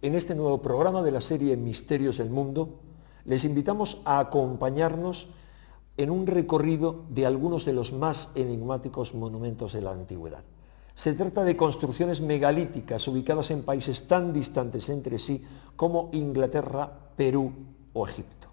En este nuevo programa de la serie Misterios del Mundo, les invitamos a acompañarnos en un recorrido de algunos de los más enigmáticos monumentos de la antigüedad. Se trata de construcciones megalíticas ubicadas en países tan distantes entre sí como Inglaterra, Perú o Egipto.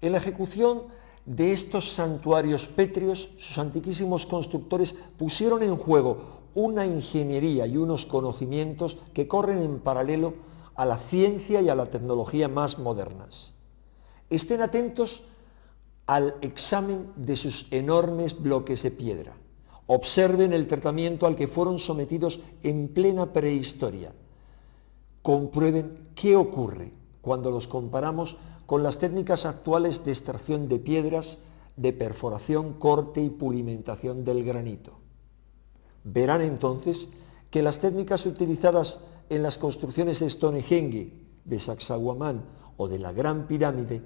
En la ejecución de estos santuarios pétreos, sus antiquísimos constructores pusieron en juego una ingeniería y unos conocimientos que corren en paralelo a la ciencia y a la tecnología más modernas. Estén atentos al examen de sus enormes bloques de piedra. Observen el tratamiento al que fueron sometidos en plena prehistoria. Comprueben qué ocurre cuando los comparamos con las técnicas actuales de extracción de piedras, de perforación, corte y pulimentación del granito. Verán entonces que las técnicas utilizadas en las construcciones de Stonehenge, de Sacsayhuamán o de la Gran Pirámide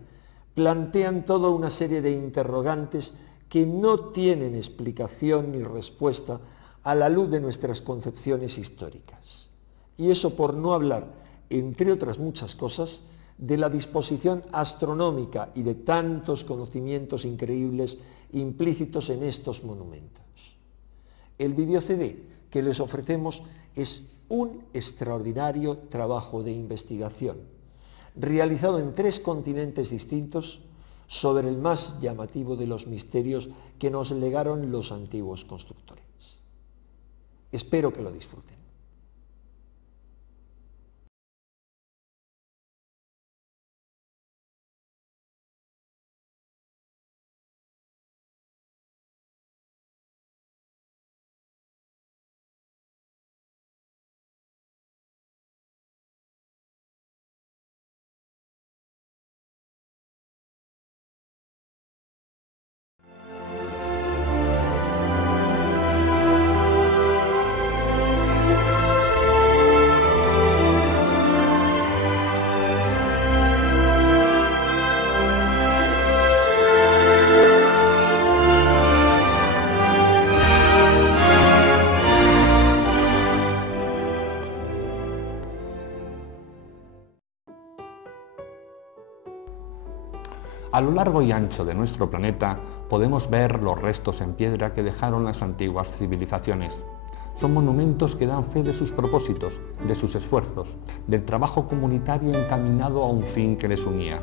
plantean toda una serie de interrogantes que no tienen explicación ni respuesta a la luz de nuestras concepciones históricas. Y eso por no hablar, entre otras muchas cosas, de la disposición astronómica y de tantos conocimientos increíbles implícitos en estos monumentos. El video CD que les ofrecemos es un extraordinario trabajo de investigación, realizado en 3 continentes distintos sobre el más llamativo de los misterios que nos legaron los antiguos constructores. Espero que lo disfruten. A lo largo y ancho de nuestro planeta podemos ver los restos en piedra que dejaron las antiguas civilizaciones. Son monumentos que dan fe de sus propósitos, de sus esfuerzos, del trabajo comunitario encaminado a un fin que les unía.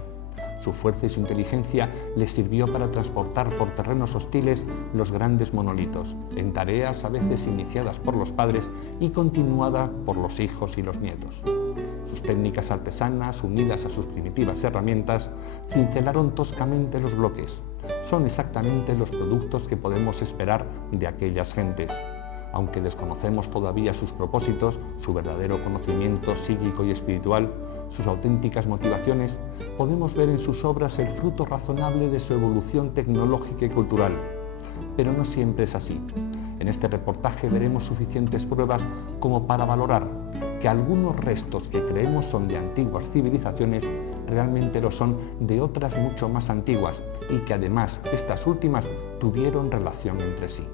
Su fuerza y su inteligencia les sirvió para transportar por terrenos hostiles los grandes monolitos, en tareas a veces iniciadas por los padres y continuadas por los hijos y los nietos. Sus técnicas artesanas, unidas a sus primitivas herramientas, cincelaron toscamente los bloques. Son exactamente los productos que podemos esperar de aquellas gentes. Aunque desconocemos todavía sus propósitos, su verdadero conocimiento psíquico y espiritual, sus auténticas motivaciones, podemos ver en sus obras el fruto razonable de su evolución tecnológica y cultural. Pero no siempre es así. En este reportaje veremos suficientes pruebas como para valorar que algunos restos que creemos son de antiguas civilizaciones realmente lo son de otras mucho más antiguas y que además estas últimas tuvieron relación entre sí.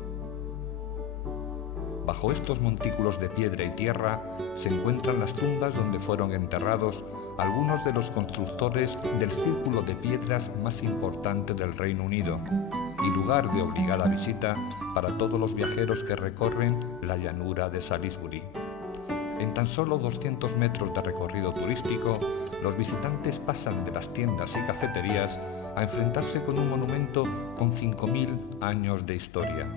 Bajo estos montículos de piedra y tierra se encuentran las tumbas donde fueron enterrados algunos de los constructores del círculo de piedras más importante del Reino Unido y lugar de obligada visita para todos los viajeros que recorren la llanura de Salisbury. En tan solo 200 metros de recorrido turístico, los visitantes pasan de las tiendas y cafeterías a enfrentarse con un monumento con 5.000 años de historia.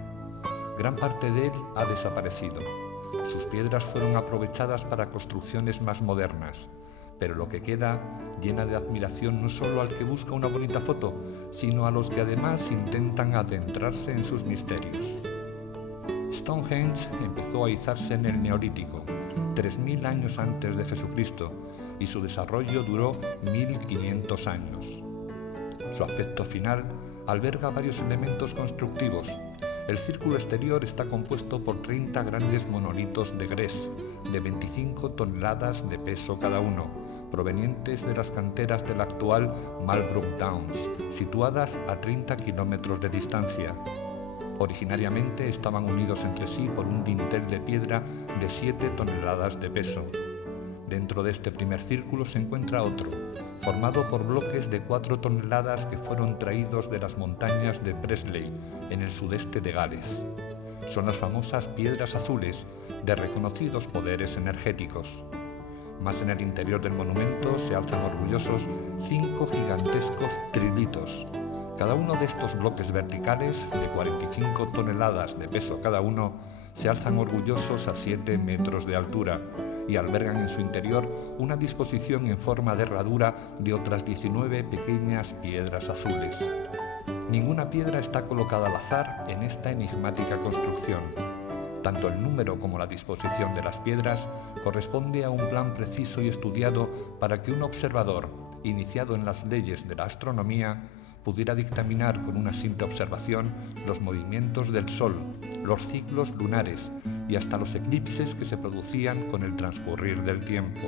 Gran parte de él ha desaparecido. Sus piedras fueron aprovechadas para construcciones más modernas, pero lo que queda llena de admiración no solo al que busca una bonita foto, sino a los que además intentan adentrarse en sus misterios. Stonehenge empezó a izarse en el Neolítico, 3.000 años antes de Jesucristo, y su desarrollo duró 1.500 años. Su aspecto final alberga varios elementos constructivos. El círculo exterior está compuesto por 30 grandes monolitos de gres, de 25 toneladas de peso cada uno, provenientes de las canteras del actual Malbrook Downs, situadas a 30 kilómetros de distancia. Originariamente estaban unidos entre sí por un dintel de piedra de 7 toneladas de peso. Dentro de este primer círculo se encuentra otro, formado por bloques de 4 toneladas que fueron traídos de las montañas de Presley, en el sudeste de Gales. Son las famosas piedras azules, de reconocidos poderes energéticos. Más en el interior del monumento se alzan orgullosos 5 gigantescos trilitos. Cada uno de estos bloques verticales, de 45 toneladas de peso cada uno, se alzan orgullosos a 7 metros de altura y albergan en su interior una disposición en forma de herradura de otras 19 pequeñas piedras azules. Ninguna piedra está colocada al azar en esta enigmática construcción. Tanto el número como la disposición de las piedras corresponde a un plan preciso y estudiado para que un observador, iniciado en las leyes de la astronomía, pudiera dictaminar con una simple observación los movimientos del Sol, los ciclos lunares y hasta los eclipses que se producían con el transcurrir del tiempo.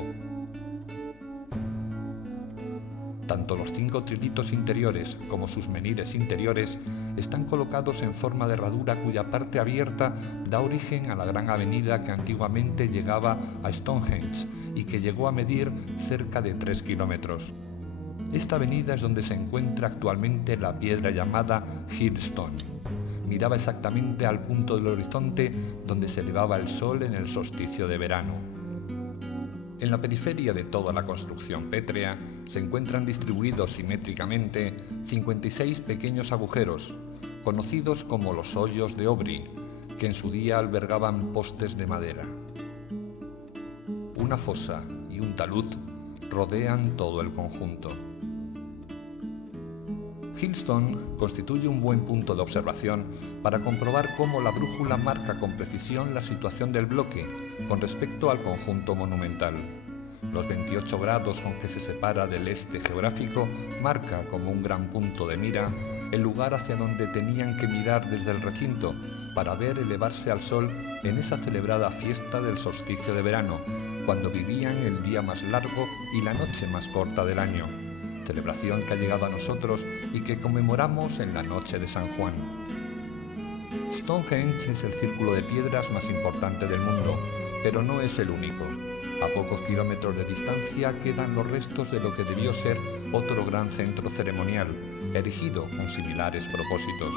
Tanto los 5 trilitos interiores como sus menires interiores están colocados en forma de herradura cuya parte abierta da origen a la gran avenida que antiguamente llegaba a Stonehenge y que llegó a medir cerca de 3 kilómetros. Esta avenida es donde se encuentra actualmente la piedra llamada Hillstone. Miraba exactamente al punto del horizonte donde se elevaba el sol en el solsticio de verano. En la periferia de toda la construcción pétrea se encuentran distribuidos simétricamente 56 pequeños agujeros, conocidos como los hoyos de Aubry, que en su día albergaban postes de madera. Una fosa y un talud rodean todo el conjunto. Hillstone constituye un buen punto de observación para comprobar cómo la brújula marca con precisión la situación del bloque con respecto al conjunto monumental. Los 28 grados con que se separa del este geográfico marca como un gran punto de mira el lugar hacia donde tenían que mirar desde el recinto para ver elevarse al sol en esa celebrada fiesta del solsticio de verano, cuando vivían el día más largo y la noche más corta del año. Celebración que ha llegado a nosotros y que conmemoramos en la noche de San Juan. Stonehenge es el círculo de piedras más importante del mundo, pero no es el único. A pocos kilómetros de distancia quedan los restos de lo que debió ser otro gran centro ceremonial, erigido con similares propósitos.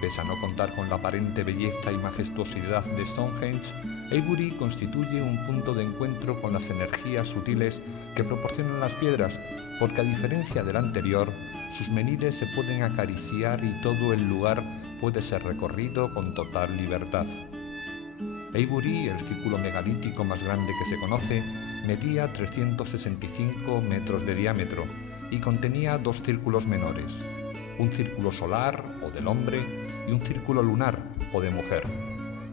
Pese a no contar con la aparente belleza y majestuosidad de Stonehenge, Avebury constituye un punto de encuentro con las energías sutiles que proporcionan las piedras, porque a diferencia del anterior, sus menires se pueden acariciar y todo el lugar puede ser recorrido con total libertad. Avebury, el círculo megalítico más grande que se conoce, medía 365 metros de diámetro y contenía 2 círculos menores, un círculo solar o del hombre y un círculo lunar o de mujer.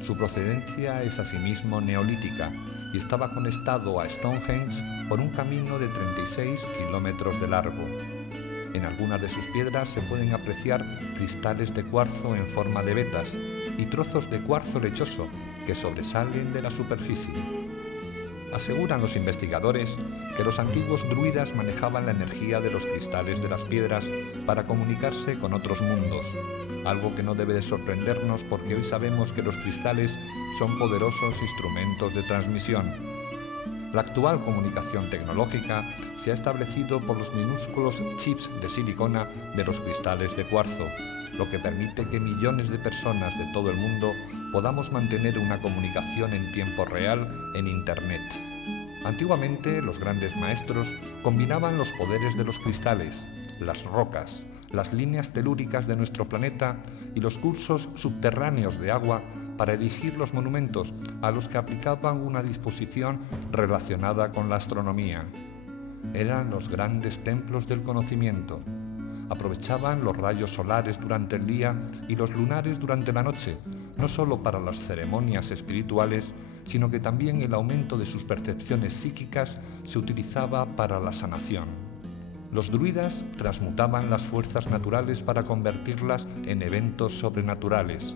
Su procedencia es asimismo neolítica y estaba conectado a Stonehenge por un camino de 36 kilómetros de largo. En algunas de sus piedras se pueden apreciar cristales de cuarzo en forma de vetas y trozos de cuarzo lechoso que sobresalen de la superficie. Aseguran los investigadores que los antiguos druidas manejaban la energía de los cristales de las piedras para comunicarse con otros mundos, algo que no debe de sorprendernos porque hoy sabemos que los cristales son poderosos instrumentos de transmisión. La actual comunicación tecnológica se ha establecido por los minúsculos chips de silicona de los cristales de cuarzo, lo que permite que millones de personas de todo el mundo podamos mantener una comunicación en tiempo real en Internet. Antiguamente, los grandes maestros combinaban los poderes de los cristales, las rocas, las líneas telúricas de nuestro planeta y los cursos subterráneos de agua para erigir los monumentos a los que aplicaban una disposición relacionada con la astronomía. Eran los grandes templos del conocimiento. Aprovechaban los rayos solares durante el día y los lunares durante la noche, no solo para las ceremonias espirituales, sino que también el aumento de sus percepciones psíquicas se utilizaba para la sanación. Los druidas transmutaban las fuerzas naturales para convertirlas en eventos sobrenaturales.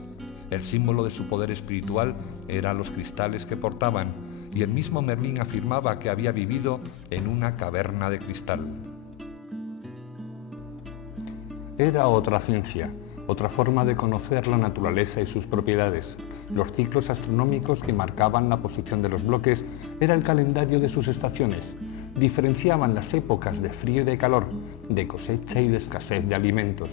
El símbolo de su poder espiritual eran los cristales que portaban, y el mismo Merlín afirmaba que había vivido en una caverna de cristal. Era otra ciencia, otra forma de conocer la naturaleza y sus propiedades, Los ciclos astronómicos que marcaban la posición de los bloques era el calendario de sus estaciones. Diferenciaban las épocas de frío y de calor, de cosecha y de escasez de alimentos.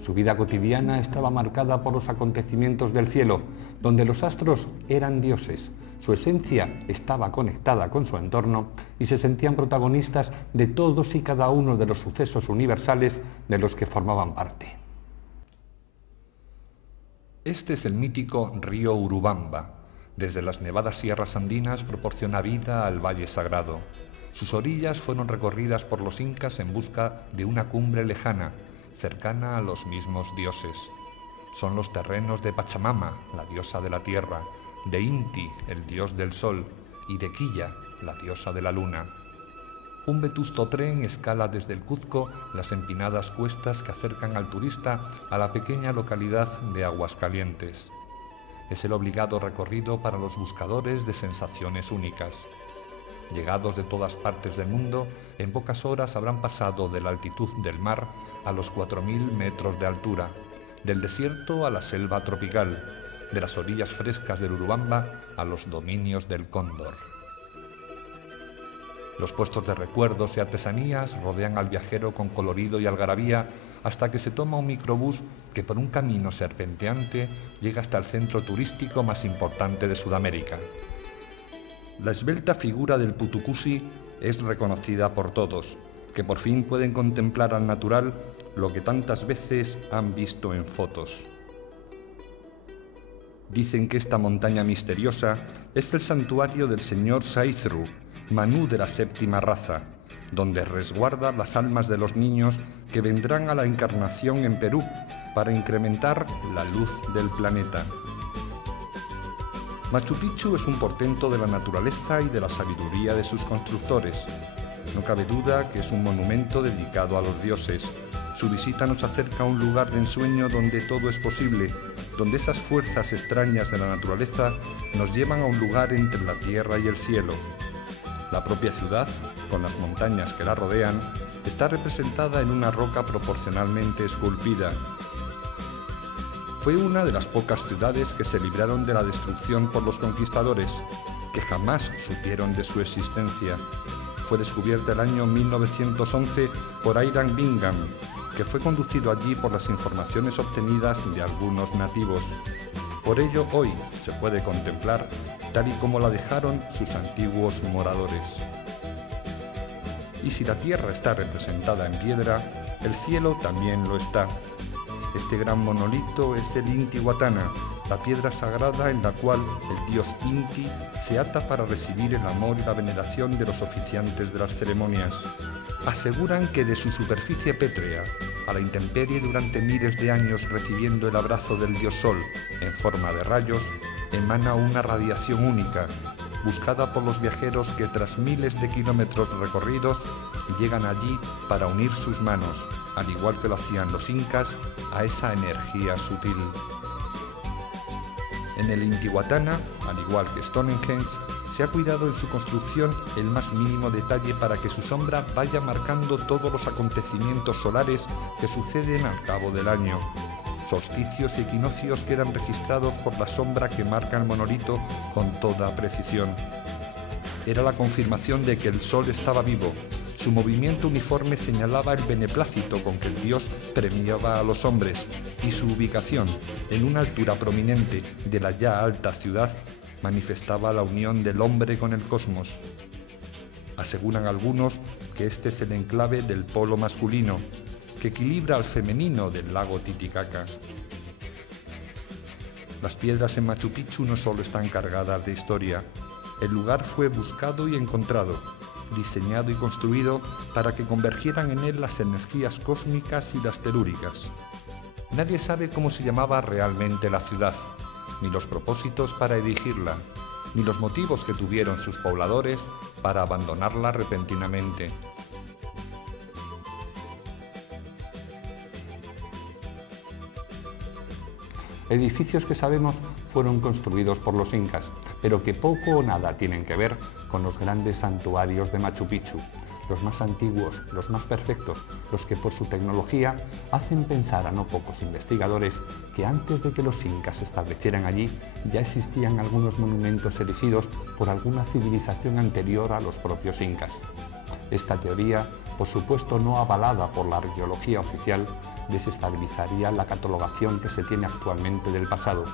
Su vida cotidiana estaba marcada por los acontecimientos del cielo, donde los astros eran dioses. Su esencia estaba conectada con su entorno y se sentían protagonistas de todos y cada uno de los sucesos universales de los que formaban parte. Este es el mítico río Urubamba. Desde las nevadas sierras andinas proporciona vida al Valle Sagrado. Sus orillas fueron recorridas por los incas en busca de una cumbre lejana, cercana a los mismos dioses. Son los terrenos de Pachamama, la diosa de la tierra, de Inti, el dios del sol, y de Quilla, la diosa de la luna. Un vetusto tren escala desde el Cuzco las empinadas cuestas que acercan al turista a la pequeña localidad de Aguascalientes. Es el obligado recorrido para los buscadores de sensaciones únicas. Llegados de todas partes del mundo, en pocas horas habrán pasado de la altitud del mar a los 4.000 metros de altura, del desierto a la selva tropical, de las orillas frescas del Urubamba a los dominios del Cóndor. Los puestos de recuerdos y artesanías rodean al viajero con colorido y algarabía hasta que se toma un microbús que por un camino serpenteante llega hasta el centro turístico más importante de Sudamérica. La esbelta figura del Putucusi es reconocida por todos, que por fin pueden contemplar al natural lo que tantas veces han visto en fotos. Dicen que esta montaña misteriosa es el santuario del señor Saizru, Manú de la séptima raza, donde resguarda las almas de los niños que vendrán a la encarnación en Perú para incrementar la luz del planeta. Machu Picchu es un portento de la naturaleza y de la sabiduría de sus constructores. No cabe duda que es un monumento dedicado a los dioses. Su visita nos acerca a un lugar de ensueño donde todo es posible, donde esas fuerzas extrañas de la naturaleza nos llevan a un lugar entre la tierra y el cielo. La propia ciudad, con las montañas que la rodean, está representada en una roca proporcionalmente esculpida. Fue una de las pocas ciudades que se libraron de la destrucción por los conquistadores, que jamás supieron de su existencia. Fue descubierta el año 1911 por Hiram Bingham, que fue conducido allí por las informaciones obtenidas de algunos nativos. Por ello, hoy se puede contemplar tal y como la dejaron sus antiguos moradores. Y si la tierra está representada en piedra, el cielo también lo está. Este gran monolito es el Intihuatana, la piedra sagrada en la cual el dios Inti se ata para recibir el amor y la veneración de los oficiantes de las ceremonias. Aseguran que de su superficie pétrea, a la intemperie durante miles de años recibiendo el abrazo del dios Sol en forma de rayos, emana una radiación única, buscada por los viajeros que tras miles de kilómetros recorridos llegan allí para unir sus manos, al igual que lo hacían los incas, a esa energía sutil. En el Intihuatana, al igual que Stonehenge, se ha cuidado en su construcción el más mínimo detalle para que su sombra vaya marcando todos los acontecimientos solares que suceden al cabo del año. Solsticios y equinoccios quedan registrados por la sombra que marca el monolito con toda precisión. Era la confirmación de que el sol estaba vivo. Su movimiento uniforme señalaba el beneplácito con que el dios premiaba a los hombres, y su ubicación, en una altura prominente de la ya alta ciudad, manifestaba la unión del hombre con el cosmos. Aseguran algunos que este es el enclave del polo masculino, que equilibra al femenino del lago Titicaca. Las piedras en Machu Picchu no solo están cargadas de historia. El lugar fue buscado y encontrado, diseñado y construido para que convergieran en él las energías cósmicas y las telúricas. Nadie sabe cómo se llamaba realmente la ciudad, ni los propósitos para erigirla, ni los motivos que tuvieron sus pobladores para abandonarla repentinamente. Edificios que sabemos fueron construidos por los incas, pero que poco o nada tienen que ver con los grandes santuarios de Machu Picchu, los más antiguos, los más perfectos, los que por su tecnología hacen pensar a no pocos investigadores que antes de que los incas se establecieran allí ya existían algunos monumentos erigidos por alguna civilización anterior a los propios incas. Esta teoría, por supuesto no avalada por la arqueología oficial, desestabilizaría la catalogación que se tiene actualmente del pasado,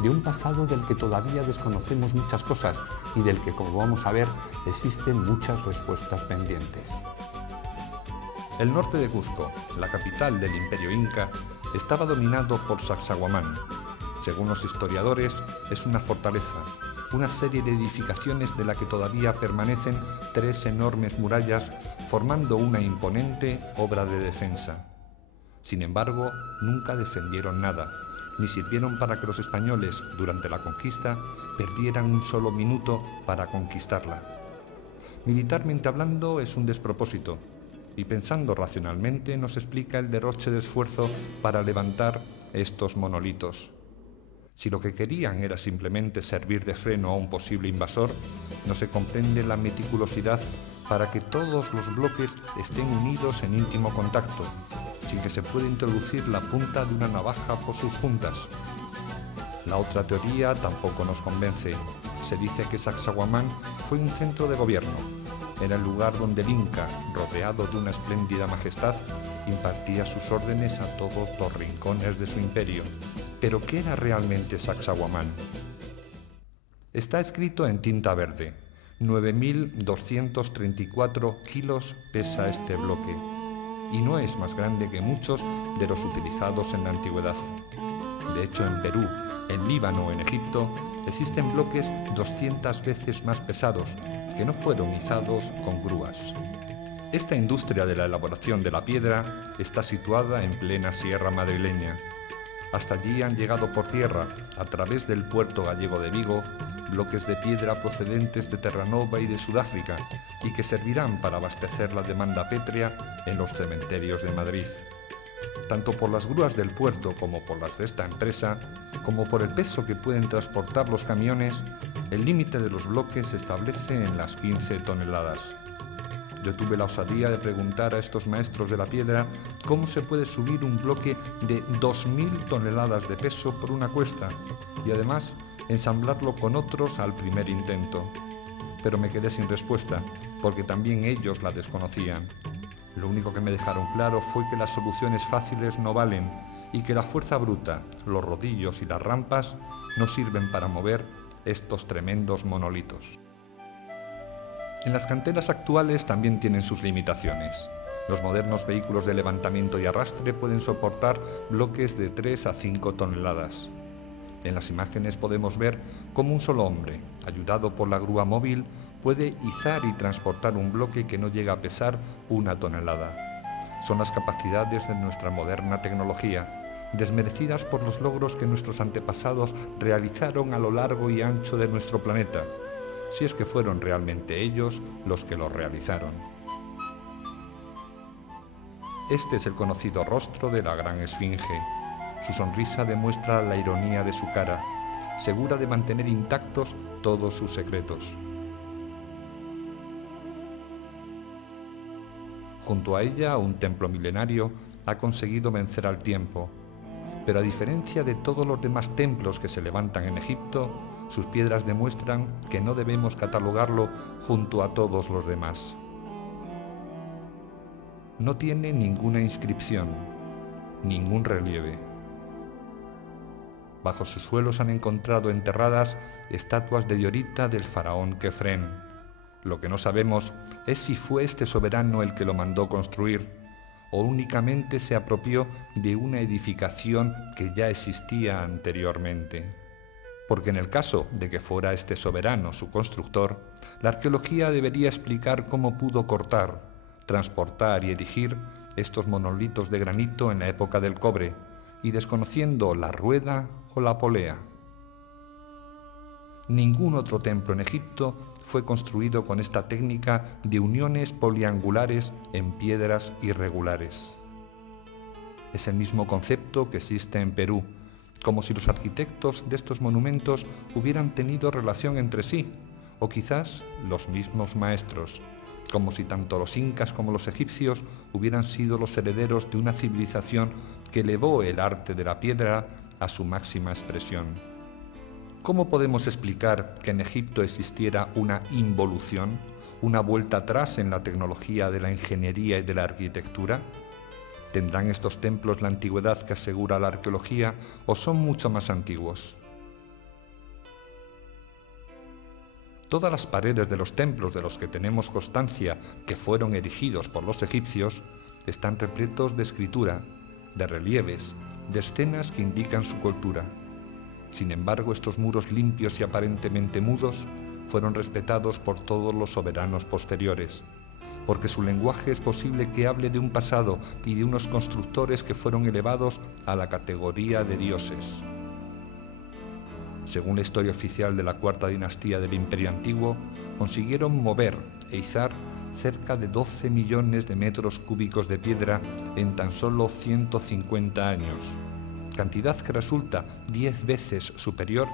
de un pasado del que todavía desconocemos muchas cosas y del que, como vamos a ver, existen muchas respuestas pendientes. El norte de Cuzco, la capital del Imperio Inca, estaba dominado por Sacsayhuamán. Según los historiadores, es una fortaleza, una serie de edificaciones de la que todavía permanecen 3 enormes murallas formando una imponente obra de defensa. Sin embargo, nunca defendieron nada, ni sirvieron para que los españoles, durante la conquista, perdieran un solo minuto para conquistarla. Militarmente hablando, es un despropósito, y pensando racionalmente nos explica el derroche de esfuerzo para levantar estos monolitos. Si lo que querían era simplemente servir de freno a un posible invasor, no se comprende la meticulosidad para que todos los bloques estén unidos en íntimo contacto, sin que se pueda introducir la punta de una navaja por sus juntas. La otra teoría tampoco nos convence. Se dice que Sacsayhuamán fue un centro de gobierno. Era el lugar donde el Inca, rodeado de una espléndida majestad, impartía sus órdenes a todos los rincones de su imperio. ¿Pero qué era realmente Sacsayhuamán? Está escrito en tinta verde. 9.234 kilos pesa este bloque, y no es más grande que muchos de los utilizados en la antigüedad. De hecho, en Perú, en Líbano o en Egipto, existen bloques 200 veces más pesados, que no fueron izados con grúas. Esta industria de la elaboración de la piedra está situada en plena sierra madrileña. Hasta allí han llegado por tierra, a través del puerto gallego de Vigo, bloques de piedra procedentes de Terranova y de Sudáfrica y que servirán para abastecer la demanda pétrea en los cementerios de Madrid. Tanto por las grúas del puerto como por las de esta empresa, como por el peso que pueden transportar los camiones, el límite de los bloques se establece en las 15 toneladas. Yo tuve la osadía de preguntar a estos maestros de la piedra cómo se puede subir un bloque de 2.000 toneladas de peso por una cuesta y además ensamblarlo con otros al primer intento. Pero me quedé sin respuesta, porque también ellos la desconocían. Lo único que me dejaron claro fue que las soluciones fáciles no valen y que la fuerza bruta, los rodillos y las rampas no sirven para mover estos tremendos monolitos. En las canteras actuales también tienen sus limitaciones. Los modernos vehículos de levantamiento y arrastre pueden soportar bloques de 3 a 5 toneladas. En las imágenes podemos ver cómo un solo hombre, ayudado por la grúa móvil, puede izar y transportar un bloque que no llega a pesar 1 tonelada. Son las capacidades de nuestra moderna tecnología, desmerecidas por los logros que nuestros antepasados realizaron a lo largo y ancho de nuestro planeta, si es que fueron realmente ellos los que lo realizaron. Este es el conocido rostro de la gran esfinge. Su sonrisa demuestra la ironía de su cara, segura de mantener intactos todos sus secretos. Junto a ella, un templo milenario ha conseguido vencer al tiempo, pero a diferencia de todos los demás templos que se levantan en Egipto, sus piedras demuestran que no debemos catalogarlo junto a todos los demás. No tiene ninguna inscripción, ningún relieve. Bajo sus suelos han encontrado enterradas estatuas de diorita del faraón Kefren. Lo que no sabemos es si fue este soberano el que lo mandó construir o únicamente se apropió de una edificación que ya existía anteriormente. Porque en el caso de que fuera este soberano su constructor, la arqueología debería explicar cómo pudo cortar, transportar y erigir estos monolitos de granito en la época del cobre, y desconociendo la rueda o la polea. Ningún otro templo en Egipto fue construido con esta técnica de uniones poliangulares en piedras irregulares. Es el mismo concepto que existe en Perú, como si los arquitectos de estos monumentos hubieran tenido relación entre sí, o quizás los mismos maestros, como si tanto los incas como los egipcios hubieran sido los herederos de una civilización que elevó el arte de la piedra a su máxima expresión. ¿Cómo podemos explicar que en Egipto existiera una involución, una vuelta atrás en la tecnología de la ingeniería y de la arquitectura? ¿Tendrán estos templos la antigüedad que asegura la arqueología o son mucho más antiguos? Todas las paredes de los templos de los que tenemos constancia que fueron erigidos por los egipcios están repletos de escritura, de relieves, de escenas que indican su cultura. Sin embargo, estos muros limpios y aparentemente mudos fueron respetados por todos los soberanos posteriores, porque su lenguaje es posible que hable de un pasado y de unos constructores que fueron elevados a la categoría de dioses. Según la historia oficial de la cuarta dinastía del Imperio Antiguo, consiguieron mover e izar cerca de 12 millones de metros cúbicos de piedra en tan solo 150 años, cantidad que resulta 10 veces superior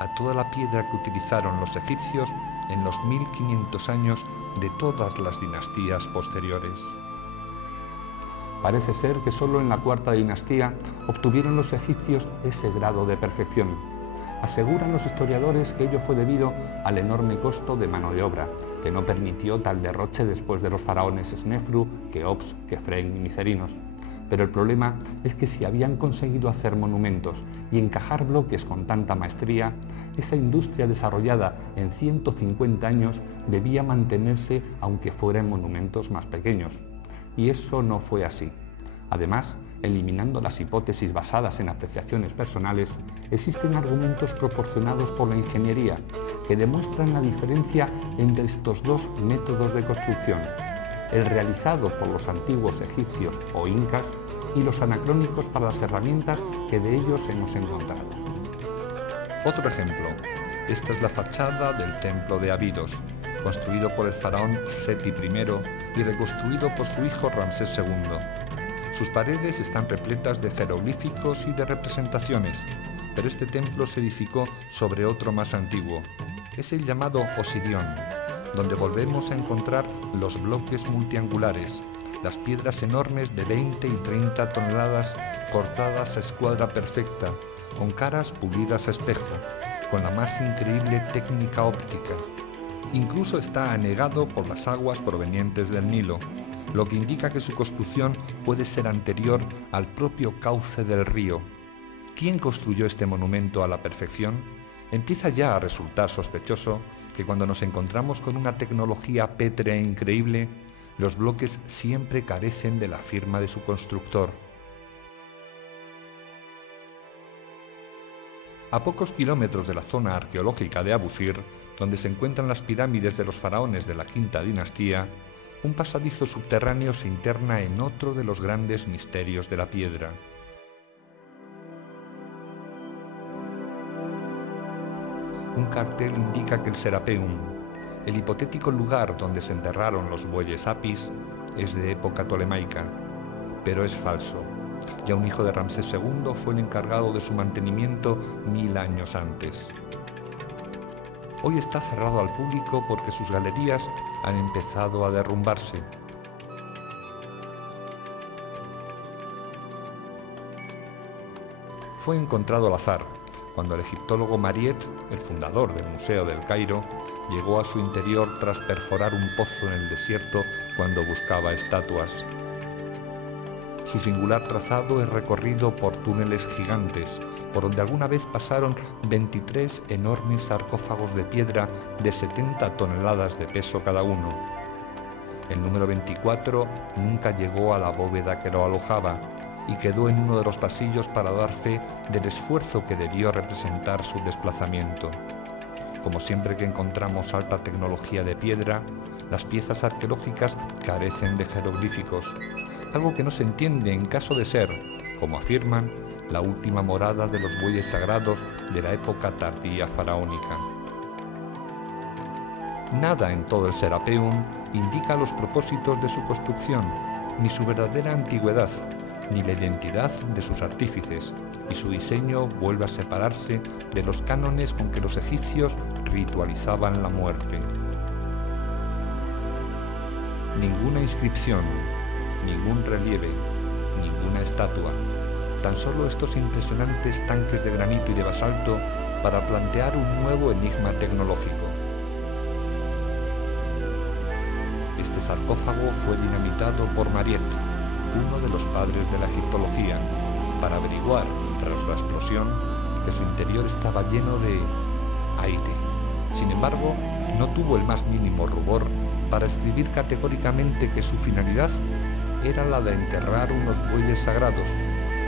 a toda la piedra que utilizaron los egipcios en los 1500 años de todas las dinastías posteriores. Parece ser que solo en la cuarta dinastía obtuvieron los egipcios ese grado de perfección. Aseguran los historiadores que ello fue debido al enorme costo de mano de obra, que no permitió tal derroche después de los faraones Snefru, Keops, Kefren y Micerinos. Pero el problema es que si habían conseguido hacer monumentos y encajar bloques con tanta maestría, esa industria desarrollada en 150 años debía mantenerse aunque fuera en monumentos más pequeños. Y eso no fue así. Además, eliminando las hipótesis basadas en apreciaciones personales, existen argumentos proporcionados por la ingeniería que demuestran la diferencia entre estos dos métodos de construcción, el realizado por los antiguos egipcios o incas y los anacrónicos para las herramientas que de ellos hemos encontrado. Otro ejemplo, esta es la fachada del templo de Abidos, construido por el faraón Seti I y reconstruido por su hijo Ramsés II. Sus paredes están repletas de jeroglíficos y de representaciones, pero este templo se edificó sobre otro más antiguo. Es el llamado Osirión, donde volvemos a encontrar los bloques multiangulares, las piedras enormes de 20 y 30 toneladas cortadas a escuadra perfecta, con caras pulidas a espejo, con la más increíble técnica óptica. Incluso está anegado por las aguas provenientes del Nilo, lo que indica que su construcción puede ser anterior al propio cauce del río. ¿Quién construyó este monumento a la perfección? Empieza ya a resultar sospechoso que cuando nos encontramos con una tecnología pétrea e increíble, los bloques siempre carecen de la firma de su constructor. A pocos kilómetros de la zona arqueológica de Abusir, donde se encuentran las pirámides de los faraones de la quinta dinastía, un pasadizo subterráneo se interna en otro de los grandes misterios de la piedra. Un cartel indica que el Serapeum, el hipotético lugar donde se enterraron los bueyes Apis, es de época tolemaica, pero es falso. Ya un hijo de Ramsés II fue el encargado de su mantenimiento 1000 años antes. Hoy está cerrado al público porque sus galerías han empezado a derrumbarse. Fue encontrado al azar, cuando el egiptólogo Mariette, el fundador del Museo del Cairo, llegó a su interior tras perforar un pozo en el desierto cuando buscaba estatuas. Su singular trazado es recorrido por túneles gigantes, por donde alguna vez pasaron 23 enormes sarcófagos de piedra de 70 toneladas de peso cada uno. El número 24 nunca llegó a la bóveda que lo alojaba y quedó en uno de los pasillos para dar fe del esfuerzo que debió representar su desplazamiento. Como siempre que encontramos alta tecnología de piedra, las piezas arqueológicas carecen de jeroglíficos, algo que no se entiende en caso de ser, como afirman, la última morada de los bueyes sagrados de la época tardía faraónica. Nada en todo el Serapeum indica los propósitos de su construcción, ni su verdadera antigüedad, ni la identidad de sus artífices, y su diseño vuelve a separarse de los cánones con que los egipcios ritualizaban la muerte. Ninguna inscripción, ningún relieve, ninguna estatua, tan solo estos impresionantes tanques de granito y de basalto para plantear un nuevo enigma tecnológico. Este sarcófago fue dinamitado por Mariette, uno de los padres de la egiptología, para averiguar, tras la explosión, que su interior estaba lleno de aire. Sin embargo, no tuvo el más mínimo rubor para escribir categóricamente que su finalidad era la de enterrar unos bueyes sagrados,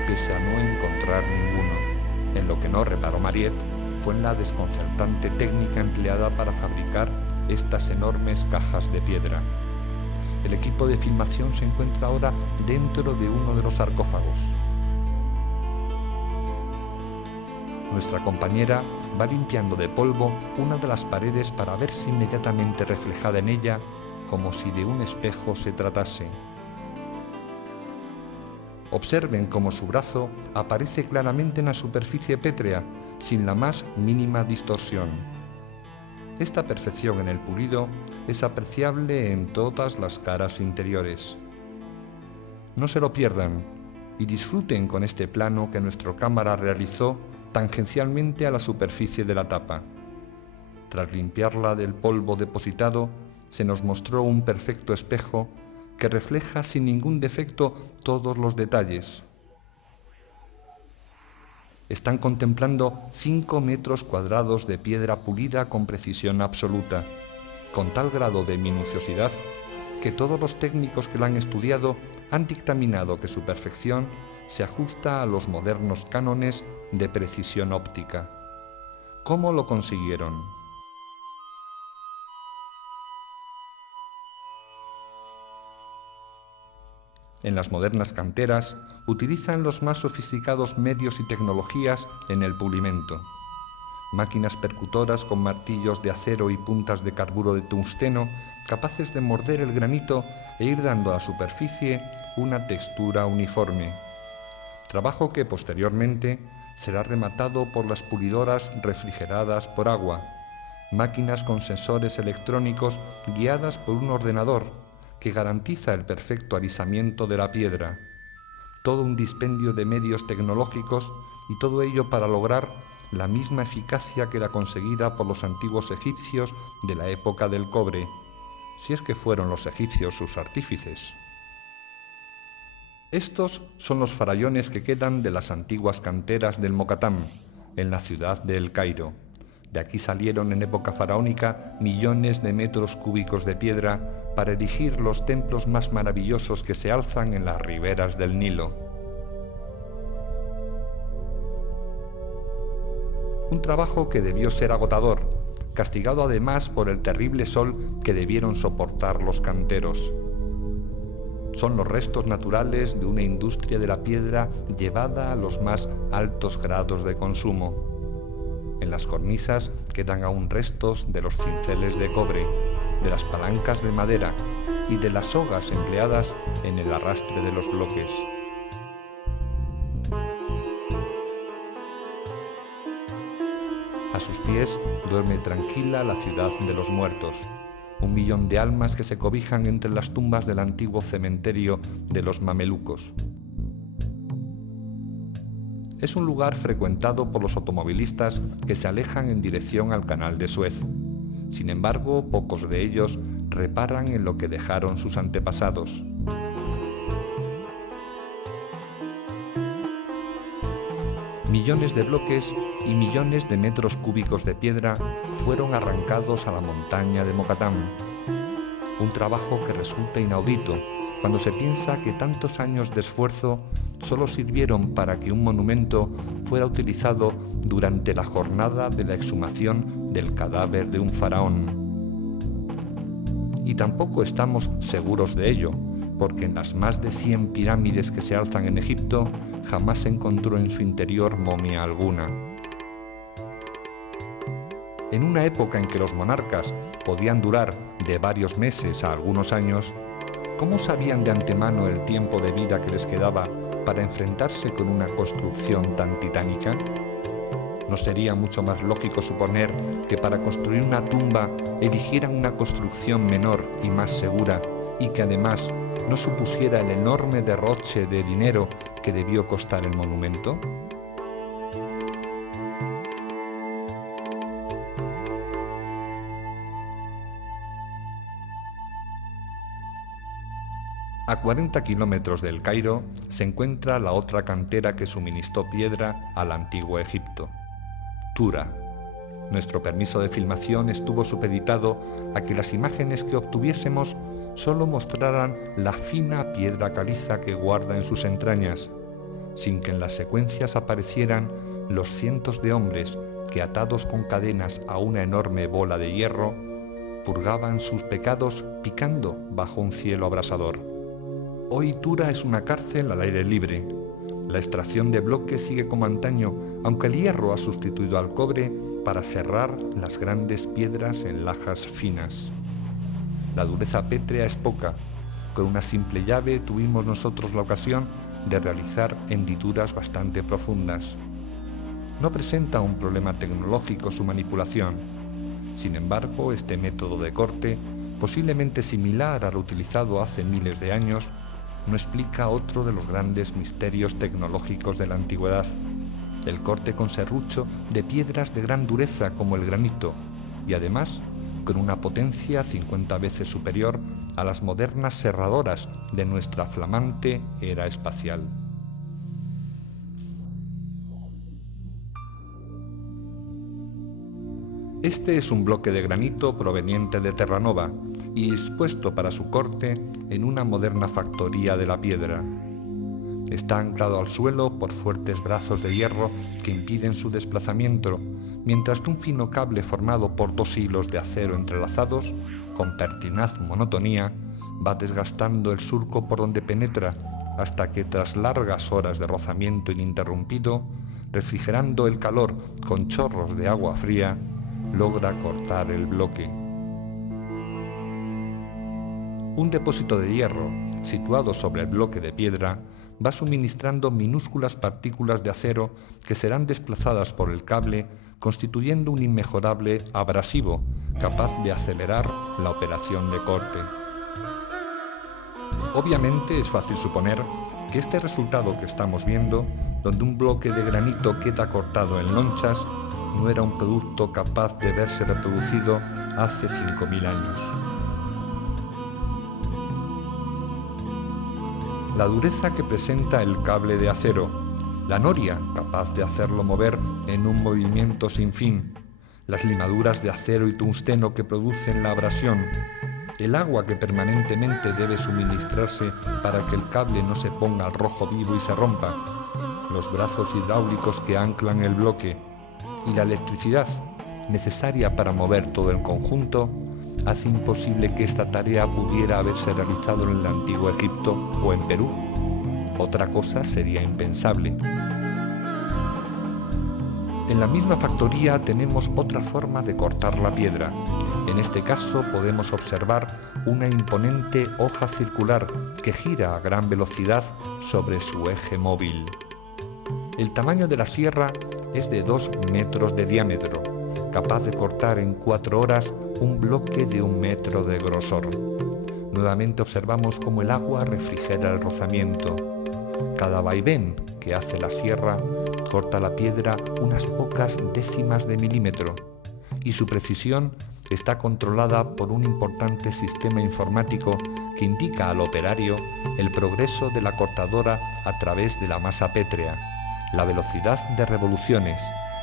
pese a no encontrar ninguno. En lo que no reparó Mariette fue en la desconcertante técnica empleada para fabricar estas enormes cajas de piedra. El equipo de filmación se encuentra ahora dentro de uno de los sarcófagos. Nuestra compañera va limpiando de polvo una de las paredes para verse inmediatamente reflejada en ella, como si de un espejo se tratase. Observen cómo su brazo aparece claramente en la superficie pétrea, sin la más mínima distorsión. Esta perfección en el pulido es apreciable en todas las caras interiores. No se lo pierdan y disfruten con este plano que nuestra cámara realizó tangencialmente a la superficie de la tapa. Tras limpiarla del polvo depositado, se nos mostró un perfecto espejo que refleja sin ningún defecto todos los detalles. Están contemplando 5 metros cuadrados de piedra pulida con precisión absoluta, con tal grado de minuciosidad que todos los técnicos que la han estudiado han dictaminado que su perfección se ajusta a los modernos cánones de precisión óptica. ¿Cómo lo consiguieron? En las modernas canteras utilizan los más sofisticados medios y tecnologías en el pulimento. Máquinas percutoras con martillos de acero y puntas de carburo de tungsteno capaces de morder el granito e ir dando a la superficie una textura uniforme. Trabajo que posteriormente será rematado por las pulidoras refrigeradas por agua, máquinas con sensores electrónicos guiadas por un ordenador que garantiza el perfecto alisamiento de la piedra. Todo un dispendio de medios tecnológicos y todo ello para lograr la misma eficacia que la conseguida por los antiguos egipcios de la época del cobre, si es que fueron los egipcios sus artífices. Estos son los farallones que quedan de las antiguas canteras del Mokatam, en la ciudad de El Cairo. De aquí salieron en época faraónica millones de metros cúbicos de piedra para erigir los templos más maravillosos que se alzan en las riberas del Nilo. Un trabajo que debió ser agotador, castigado además por el terrible sol que debieron soportar los canteros. Son los restos naturales de una industria de la piedra llevada a los más altos grados de consumo. En las cornisas quedan aún restos de los cinceles de cobre, de las palancas de madera y de las sogas empleadas en el arrastre de los bloques. A sus pies duerme tranquila la ciudad de los muertos, 1 millón de almas que se cobijan entre las tumbas del antiguo cementerio de los mamelucos. Es un lugar frecuentado por los automovilistas que se alejan en dirección al canal de Suez. Sin embargo, pocos de ellos reparan en lo que dejaron sus antepasados. Millones de bloques y millones de metros cúbicos de piedra fueron arrancados a la montaña de Mokatam. Un trabajo que resulta inaudito cuando se piensa que tantos años de esfuerzo solo sirvieron para que un monumento fuera utilizado durante la jornada de la exhumación del cadáver de un faraón. Y tampoco estamos seguros de ello, porque en las más de 100 pirámides que se alzan en Egipto jamás se encontró en su interior momia alguna. En una época en que los monarcas podían durar de varios meses a algunos años, ¿cómo sabían de antemano el tiempo de vida que les quedaba para enfrentarse con una construcción tan titánica? ¿No sería mucho más lógico suponer que para construir una tumba eligieran una construcción menor y más segura y que además no supusiera el enorme derroche de dinero que debió costar el monumento? A 40 kilómetros del Cairo se encuentra la otra cantera que suministró piedra al antiguo Egipto, Tura. Nuestro permiso de filmación estuvo supeditado a que las imágenes que obtuviésemos solo mostraran la fina piedra caliza que guarda en sus entrañas, sin que en las secuencias aparecieran los cientos de hombres que, atados con cadenas a una enorme bola de hierro, purgaban sus pecados picando bajo un cielo abrasador. Hoy Tura es una cárcel al aire libre. La extracción de bloques sigue como antaño, aunque el hierro ha sustituido al cobre para serrar las grandes piedras en lajas finas. La dureza pétrea es poca. Con una simple llave tuvimos nosotros la ocasión de realizar hendiduras bastante profundas. No presenta un problema tecnológico su manipulación. Sin embargo, este método de corte, posiblemente similar al utilizado hace miles de años, no explica otro de los grandes misterios tecnológicos de la antigüedad, el corte con serrucho de piedras de gran dureza como el granito, y además con una potencia 50 veces superior a las modernas serradoras de nuestra flamante era espacial. Este es un bloque de granito proveniente de Terranova y dispuesto para su corte en una moderna factoría de la piedra. Está anclado al suelo por fuertes brazos de hierro que impiden su desplazamiento, mientras que un fino cable formado por 2 hilos de acero entrelazados, con pertinaz monotonía, va desgastando el surco por donde penetra hasta que, tras largas horas de rozamiento ininterrumpido, refrigerando el calor con chorros de agua fría, logra cortar el bloque. Un depósito de hierro, situado sobre el bloque de piedra, va suministrando minúsculas partículas de acero que serán desplazadas por el cable, constituyendo un inmejorable abrasivo capaz de acelerar la operación de corte. Obviamente es fácil suponer que este resultado que estamos viendo, donde un bloque de granito queda cortado en lonchas, no era un producto capaz de verse reproducido hace 5.000 años. La dureza que presenta el cable de acero, la noria capaz de hacerlo mover en un movimiento sin fin, las limaduras de acero y tungsteno que producen la abrasión, el agua que permanentemente debe suministrarse para que el cable no se ponga al rojo vivo y se rompa, los brazos hidráulicos que anclan el bloque y la electricidad necesaria para mover todo el conjunto, hace imposible que esta tarea pudiera haberse realizado en el antiguo Egipto o en Perú. Otra cosa sería impensable. En la misma factoría tenemos otra forma de cortar la piedra. En este caso podemos observar una imponente hoja circular que gira a gran velocidad sobre su eje móvil. El tamaño de la sierra es de 2 metros de diámetro, capaz de cortar en 4 horas un bloque de 1 metro de grosor. Nuevamente observamos cómo el agua refrigera el rozamiento. Cada vaivén que hace la sierra corta la piedra unas pocas décimas de milímetro, y su precisión está controlada por un importante sistema informático que indica al operario el progreso de la cortadora a través de la masa pétrea, la velocidad de revoluciones,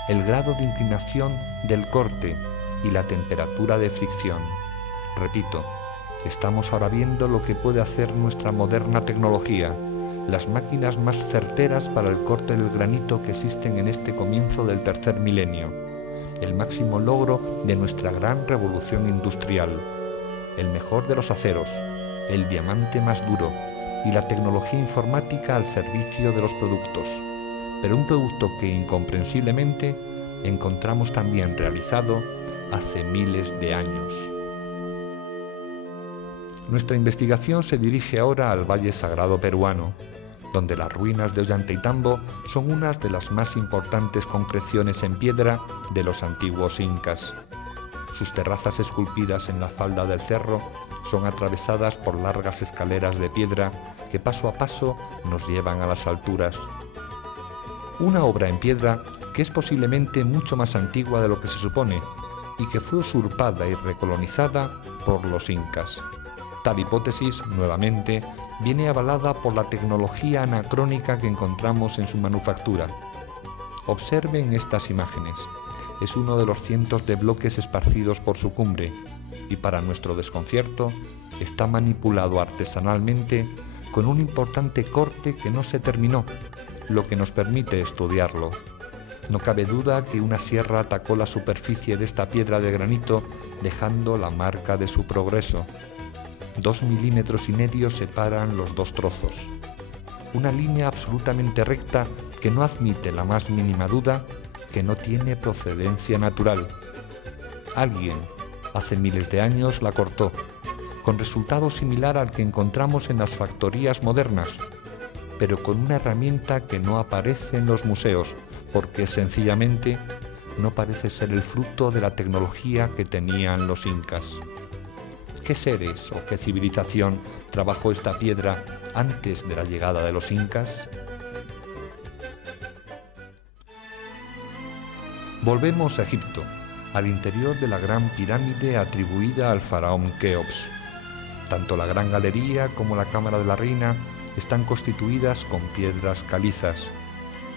el grado de inclinación del corte y la temperatura de fricción. Repito, estamos ahora viendo lo que puede hacer nuestra moderna tecnología, las máquinas más certeras para el corte del granito que existen en este comienzo del tercer milenio, el máximo logro de nuestra gran revolución industrial, el mejor de los aceros, el diamante más duro y la tecnología informática al servicio de los productos, pero un producto que incomprensiblemente encontramos también realizado hace miles de años. Nuestra investigación se dirige ahora al Valle Sagrado peruano, donde las ruinas de Ollantaytambo son unas de las más importantes concreciones en piedra de los antiguos incas. Sus terrazas esculpidas en la falda del cerro son atravesadas por largas escaleras de piedra que paso a paso nos llevan a las alturas. Una obra en piedra que es posiblemente mucho más antigua de lo que se supone y que fue usurpada y recolonizada por los incas. Tal hipótesis, nuevamente, viene avalada por la tecnología anacrónica que encontramos en su manufactura. Observen estas imágenes. Es uno de los cientos de bloques esparcidos por su cumbre y, para nuestro desconcierto, está manipulado artesanalmente con un importante corte que no se terminó, lo que nos permite estudiarlo. No cabe duda que una sierra atacó la superficie de esta piedra de granito dejando la marca de su progreso. 2,5 milímetros separan los dos trozos. Una línea absolutamente recta que no admite la más mínima duda que no tiene procedencia natural. Alguien, hace miles de años, la cortó, con resultado similar al que encontramos en las factorías modernas, pero con una herramienta que no aparece en los museos, porque sencillamente no parece ser el fruto de la tecnología que tenían los incas. ¿Qué seres o qué civilización trabajó esta piedra antes de la llegada de los incas? Volvemos a Egipto, al interior de la gran pirámide atribuida al faraón Keops. Tanto la gran galería como la cámara de la reina están constituidas con piedras calizas.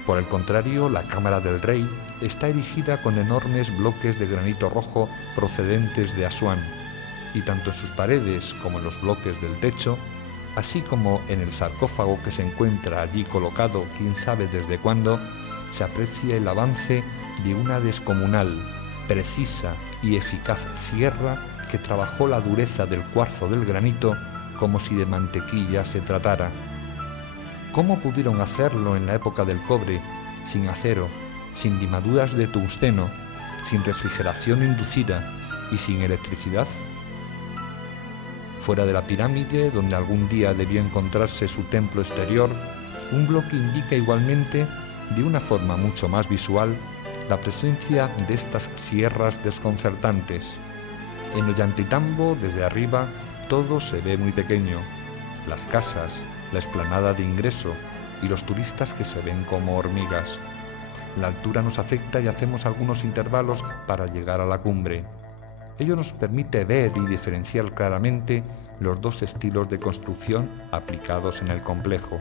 Por el contrario, la cámara del rey está erigida con enormes bloques de granito rojo procedentes de Asuán, y tanto en sus paredes como en los bloques del techo, así como en el sarcófago que se encuentra allí colocado quién sabe desde cuándo, se aprecia el avance de una descomunal, precisa y eficaz sierra que trabajó la dureza del cuarzo del granito como si de mantequilla se tratara. ¿Cómo pudieron hacerlo en la época del cobre, sin acero, sin limaduras de tungsteno, sin refrigeración inducida y sin electricidad? Fuera de la pirámide, donde algún día debió encontrarse su templo exterior, un bloque indica igualmente, de una forma mucho más visual, la presencia de estas sierras desconcertantes. En Ollantaytambo, desde arriba, todo se ve muy pequeño. Las casas, la explanada de ingreso y los turistas que se ven como hormigas. La altura nos afecta y hacemos algunos intervalos para llegar a la cumbre. Ello nos permite ver y diferenciar claramente los dos estilos de construcción aplicados en el complejo.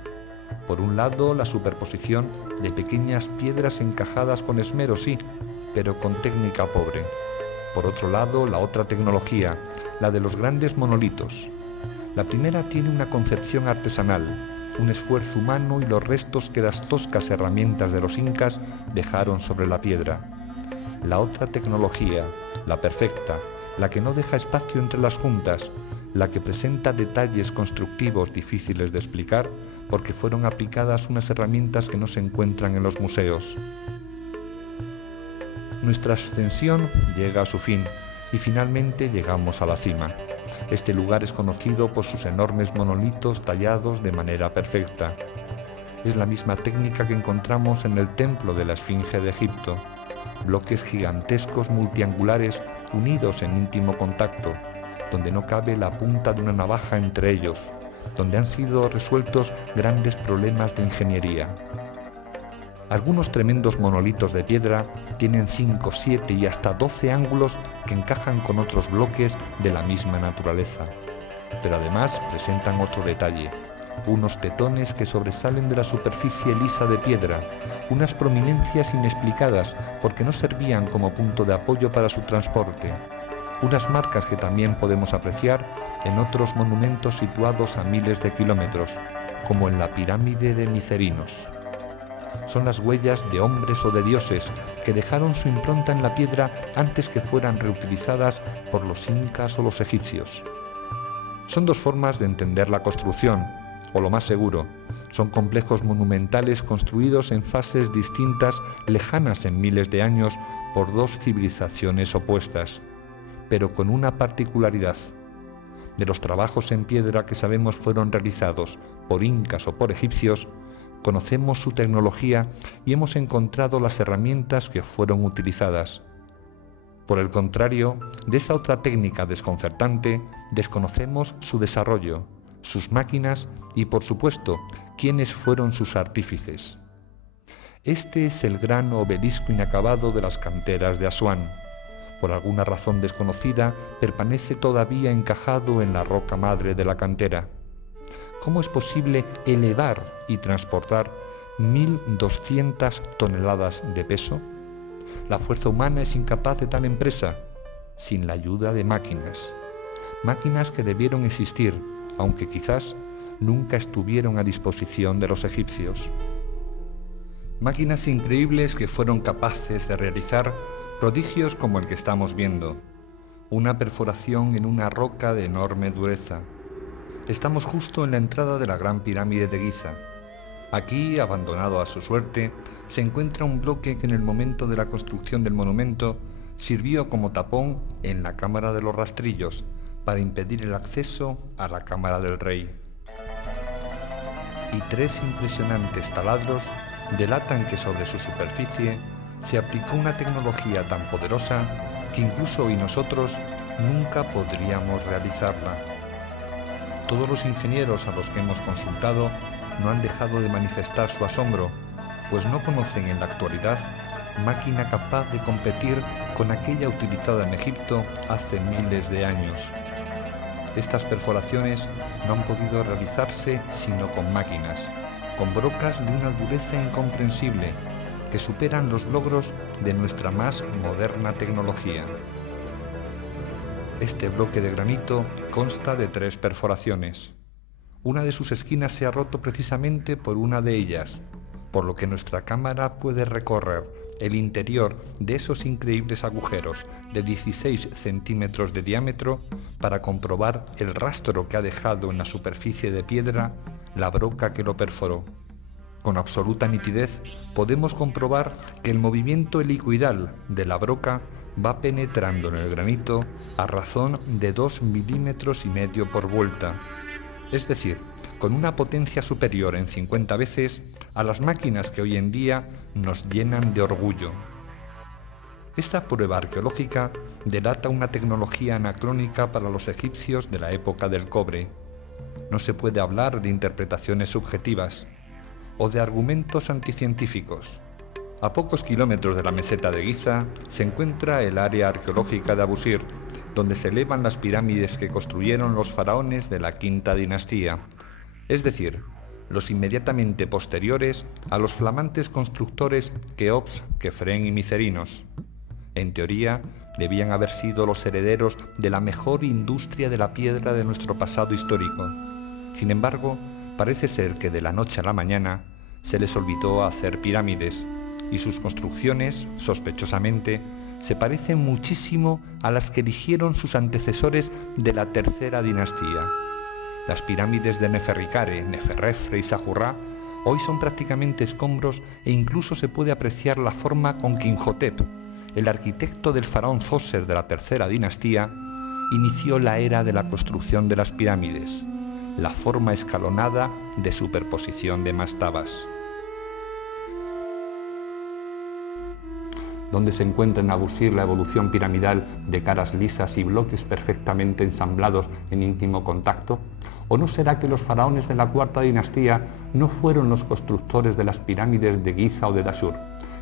Por un lado, la superposición de pequeñas piedras encajadas con esmero, sí, pero con técnica pobre. Por otro lado, la otra tecnología, la de los grandes monolitos. La primera tiene una concepción artesanal, un esfuerzo humano y los restos que las toscas herramientas de los incas dejaron sobre la piedra. La otra tecnología, la perfecta, la que no deja espacio entre las juntas, la que presenta detalles constructivos difíciles de explicar porque fueron aplicadas unas herramientas que no se encuentran en los museos. Nuestra ascensión llega a su fin y finalmente llegamos a la cima. Este lugar es conocido por sus enormes monolitos tallados de manera perfecta. Es la misma técnica que encontramos en el templo de la Esfinge de Egipto. Bloques gigantescos multiangulares unidos en íntimo contacto, donde no cabe la punta de una navaja entre ellos, donde han sido resueltos grandes problemas de ingeniería. Algunos tremendos monolitos de piedra tienen 5, 7 y hasta 12 ángulos que encajan con otros bloques de la misma naturaleza. Pero además presentan otro detalle, unos tetones que sobresalen de la superficie lisa de piedra, unas prominencias inexplicadas porque no servían como punto de apoyo para su transporte, unas marcas que también podemos apreciar en otros monumentos situados a miles de kilómetros, como en la pirámide de Micerinos. Son las huellas de hombres o de dioses que dejaron su impronta en la piedra antes que fueran reutilizadas por los incas o los egipcios. Son dos formas de entender la construcción, o lo más seguro, son complejos monumentales construidos en fases distintas, lejanas en miles de años, por dos civilizaciones opuestas, pero con una particularidad. De los trabajos en piedra que sabemos fueron realizados por incas o por egipcios, conocemos su tecnología y hemos encontrado las herramientas que fueron utilizadas. Por el contrario, de esa otra técnica desconcertante, desconocemos su desarrollo, sus máquinas y, por supuesto, quiénes fueron sus artífices. Este es el gran obelisco inacabado de las canteras de Asuán. Por alguna razón desconocida, permanece todavía encajado en la roca madre de la cantera. ¿Cómo es posible elevar y transportar 1.200 toneladas de peso? La fuerza humana es incapaz de tal empresa, sin la ayuda de máquinas. Máquinas que debieron existir, aunque quizás nunca estuvieron a disposición de los egipcios. Máquinas increíbles que fueron capaces de realizar prodigios como el que estamos viendo. Una perforación en una roca de enorme dureza. Estamos justo en la entrada de la Gran Pirámide de Giza. Aquí, abandonado a su suerte, se encuentra un bloque que en el momento de la construcción del monumento sirvió como tapón en la Cámara de los Rastrillos para impedir el acceso a la Cámara del Rey. Y 3 impresionantes taladros delatan que sobre su superficie se aplicó una tecnología tan poderosa que incluso hoy nosotros nunca podríamos realizarla. Todos los ingenieros a los que hemos consultado no han dejado de manifestar su asombro, pues no conocen en la actualidad máquina capaz de competir con aquella utilizada en Egipto hace miles de años. Estas perforaciones no han podido realizarse sino con máquinas, con brocas de una dureza incomprensible, que superan los logros de nuestra más moderna tecnología. Este bloque de granito consta de 3 perforaciones. Una de sus esquinas se ha roto precisamente por una de ellas, por lo que nuestra cámara puede recorrer el interior de esos increíbles agujeros de 16 centímetros de diámetro para comprobar el rastro que ha dejado en la superficie de piedra la broca que lo perforó. Con absoluta nitidez podemos comprobar que el movimiento helicoidal de la broca va penetrando en el granito a razón de 2,5 milímetros por vuelta, es decir, con una potencia superior en 50 veces a las máquinas que hoy en día nos llenan de orgullo. Esta prueba arqueológica delata una tecnología anacrónica para los egipcios de la época del cobre. No se puede hablar de interpretaciones subjetivas o de argumentos anticientíficos. A pocos kilómetros de la meseta de Giza se encuentra el área arqueológica de Abusir, donde se elevan las pirámides que construyeron los faraones de la quinta dinastía, es decir, los inmediatamente posteriores a los flamantes constructores Keops, Kefren y Micerinos. En teoría, debían haber sido los herederos de la mejor industria de la piedra de nuestro pasado histórico. Sin embargo, parece ser que de la noche a la mañana se les olvidó hacer pirámides, y sus construcciones, sospechosamente, se parecen muchísimo a las que erigieron sus antecesores de la tercera dinastía. Las pirámides de Neferrikare, Neferrefre y Sajurrá hoy son prácticamente escombros e incluso se puede apreciar la forma con que Imhotep, el arquitecto del faraón Zoser de la tercera dinastía, inició la era de la construcción de las pirámides, la forma escalonada de superposición de mastabas. Donde se encuentra en Abusir la evolución piramidal de caras lisas y bloques perfectamente ensamblados en íntimo contacto? ¿O no será que los faraones de la cuarta dinastía no fueron los constructores de las pirámides de Giza o de Dashur,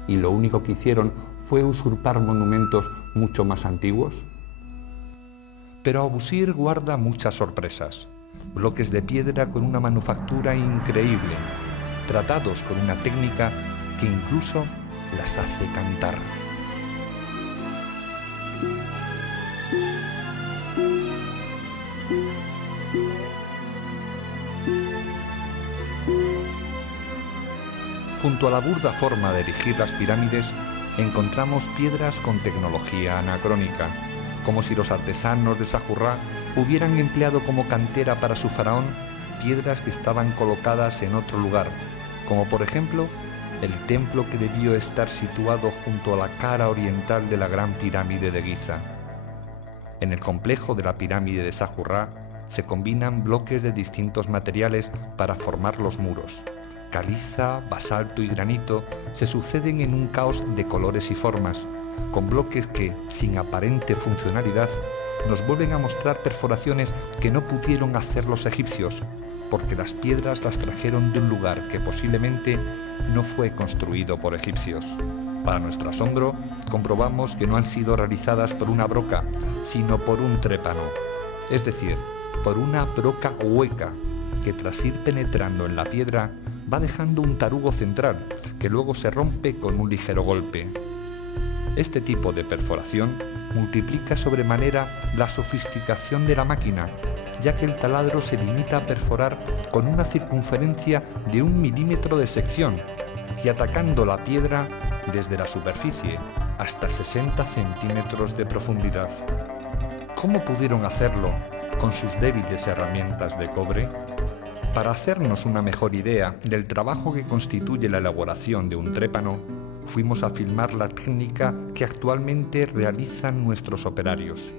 y lo único que hicieron fue usurpar monumentos mucho más antiguos? Pero Abusir guarda muchas sorpresas. Bloques de piedra con una manufactura increíble, tratados con una técnica que incluso las hace cantar. Junto a la burda forma de erigir las pirámides, encontramos piedras con tecnología anacrónica, como si los artesanos de Sajurrá hubieran empleado como cantera para su faraón piedras que estaban colocadas en otro lugar, como por ejemplo el templo que debió estar situado junto a la cara oriental de la Gran Pirámide de Giza. En el complejo de la pirámide de Sajurrá se combinan bloques de distintos materiales para formar los muros, Caliza, basalto y granito se suceden en un caos de colores y formas, con bloques que, sin aparente funcionalidad, nos vuelven a mostrar perforaciones que no pudieron hacer los egipcios, porque las piedras las trajeron de un lugar que posiblemente no fue construido por egipcios. Para nuestro asombro, comprobamos que no han sido realizadas por una broca, sino por un trépano, es decir, por una broca hueca, que tras ir penetrando en la piedra va dejando un tarugo central, que luego se rompe con un ligero golpe. Este tipo de perforación multiplica sobremanera la sofisticación de la máquina, ya que el taladro se limita a perforar con una circunferencia de 1 milímetro de sección y atacando la piedra desde la superficie hasta 60 centímetros de profundidad. ¿Cómo pudieron hacerlo con sus débiles herramientas de cobre? Para hacernos una mejor idea del trabajo que constituye la elaboración de un trépano, fuimos a filmar la técnica que actualmente realizan nuestros operarios.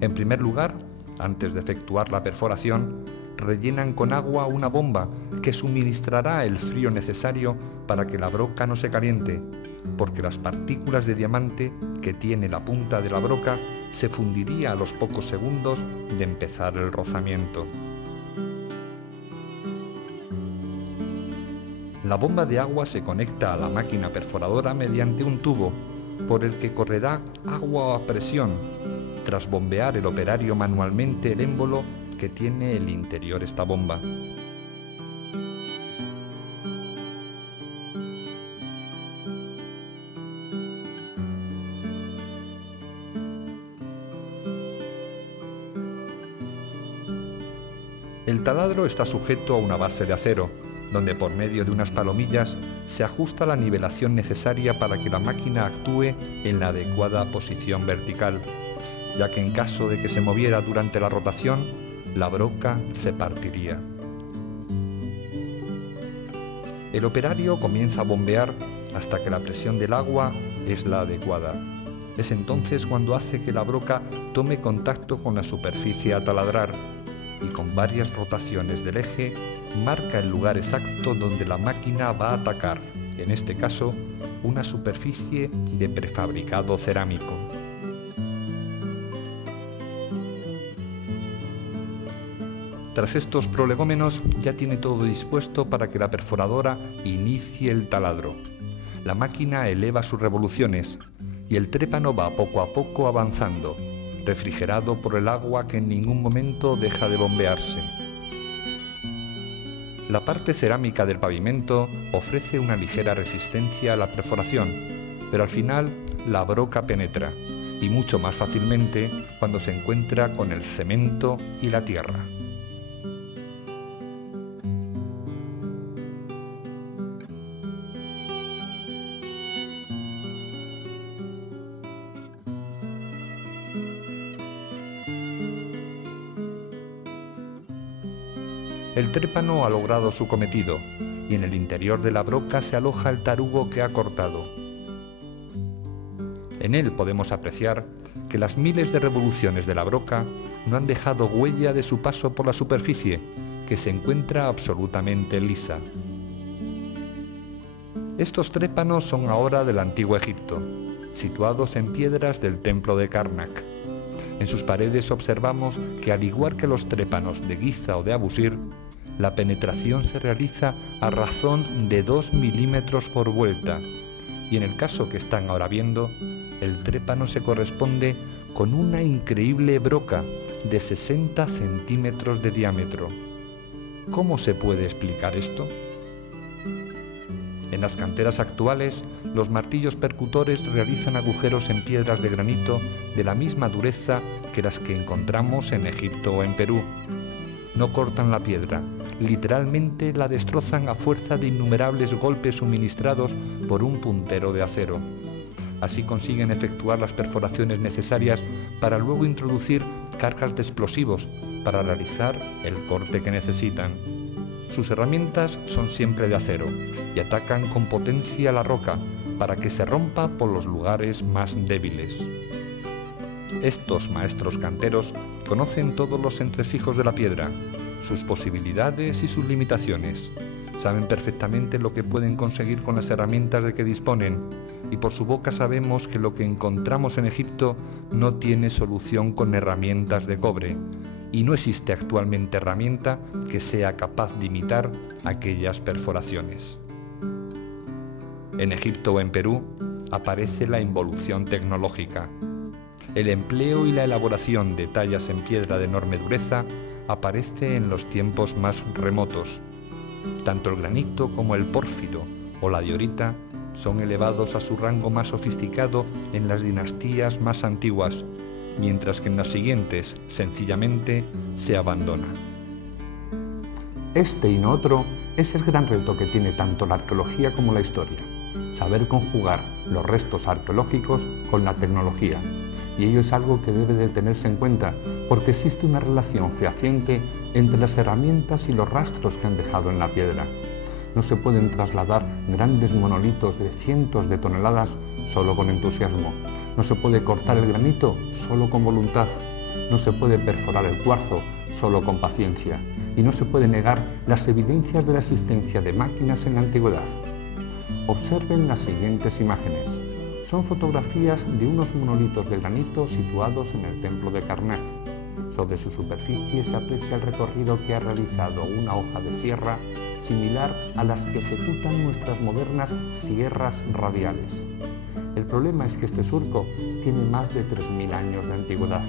En primer lugar, antes de efectuar la perforación, rellenan con agua una bomba que suministrará el frío necesario para que la broca no se caliente, porque las partículas de diamante que tiene la punta de la broca se fundiría a los pocos segundos de empezar el rozamiento. La bomba de agua se conecta a la máquina perforadora mediante un tubo, por el que correrá agua a presión, tras bombear el operario manualmente el émbolo que tiene el interior esta bomba. El taladro está sujeto a una base de acero, donde por medio de unas palomillas se ajusta la nivelación necesaria para que la máquina actúe en la adecuada posición vertical, ya que en caso de que se moviera durante la rotación, la broca se partiría. El operario comienza a bombear hasta que la presión del agua es la adecuada. Es entonces cuando hace que la broca tome contacto con la superficie a taladrar y con varias rotaciones del eje marca el lugar exacto donde la máquina va a atacar, en este caso, una superficie de prefabricado cerámico. Tras estos prolegómenos ya tiene todo dispuesto para que la perforadora inicie el taladro. La máquina eleva sus revoluciones y el trépano va poco a poco avanzando, refrigerado por el agua que en ningún momento deja de bombearse. La parte cerámica del pavimento ofrece una ligera resistencia a la perforación, pero al final la broca penetra, y mucho más fácilmente cuando se encuentra con el cemento y la tierra. El trépano ha logrado su cometido y en el interior de la broca se aloja el tarugo que ha cortado. En él podemos apreciar que las miles de revoluciones de la broca no han dejado huella de su paso por la superficie, que se encuentra absolutamente lisa. Estos trépanos son ahora del Antiguo Egipto, situados en piedras del templo de Karnak. En sus paredes observamos que, al igual que los trépanos de Giza o de Abusir, la penetración se realiza a razón de 2 milímetros por vuelta, y en el caso que están ahora viendo, el trépano se corresponde con una increíble broca de 60 centímetros de diámetro. ¿Cómo se puede explicar esto? En las canteras actuales, los martillos percutores realizan agujeros en piedras de granito de la misma dureza que las que encontramos en Egipto o en Perú. No cortan la piedra, literalmente la destrozan a fuerza de innumerables golpes suministrados por un puntero de acero. Así consiguen efectuar las perforaciones necesarias para luego introducir cargas de explosivos para realizar el corte que necesitan. Sus herramientas son siempre de acero y atacan con potencia la roca para que se rompa por los lugares más débiles. Estos maestros canteros conocen todos los entresijos de la piedra, sus posibilidades y sus limitaciones. saben perfectamente lo que pueden conseguir con las herramientas de que disponen, y por su boca sabemos que lo que encontramos en Egipto no tiene solución con herramientas de cobre, y no existe actualmente herramienta que sea capaz de imitar aquellas perforaciones. En Egipto o en Perú aparece la involución tecnológica. El empleo y la elaboración de tallas en piedra de enorme dureza aparece en los tiempos más remotos. Tanto el granito como el pórfido o la diorita son elevados a su rango más sofisticado en las dinastías más antiguas, mientras que en las siguientes sencillamente se abandona. Este y no otro es el gran reto que tiene tanto la arqueología como la historia, saber conjugar los restos arqueológicos con la tecnología, y ello es algo que debe de tenerse en cuenta porque existe una relación fehaciente entre las herramientas y los rastros que han dejado en la piedra. No se pueden trasladar grandes monolitos de cientos de toneladas solo con entusiasmo. No se puede cortar el granito solo con voluntad. No se puede perforar el cuarzo solo con paciencia. Y no se puede negar las evidencias de la existencia de máquinas en la antigüedad. Observen las siguientes imágenes. Son fotografías de unos monolitos de granito situados en el templo de Karnak. Sobre su superficie se aprecia el recorrido que ha realizado una hoja de sierra similar a las que ejecutan nuestras modernas sierras radiales. El problema es que este surco tiene más de 3.000 años de antigüedad.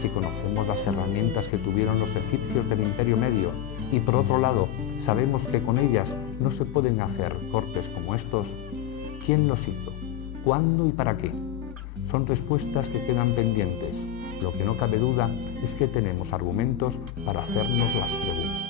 Si conocemos las herramientas que tuvieron los egipcios del Imperio Medio y por otro lado sabemos que con ellas no se pueden hacer cortes como estos, ¿quién los hizo? ¿Cuándo y para qué? Son respuestas que quedan pendientes. Lo que no cabe duda es que tenemos argumentos para hacernos las preguntas.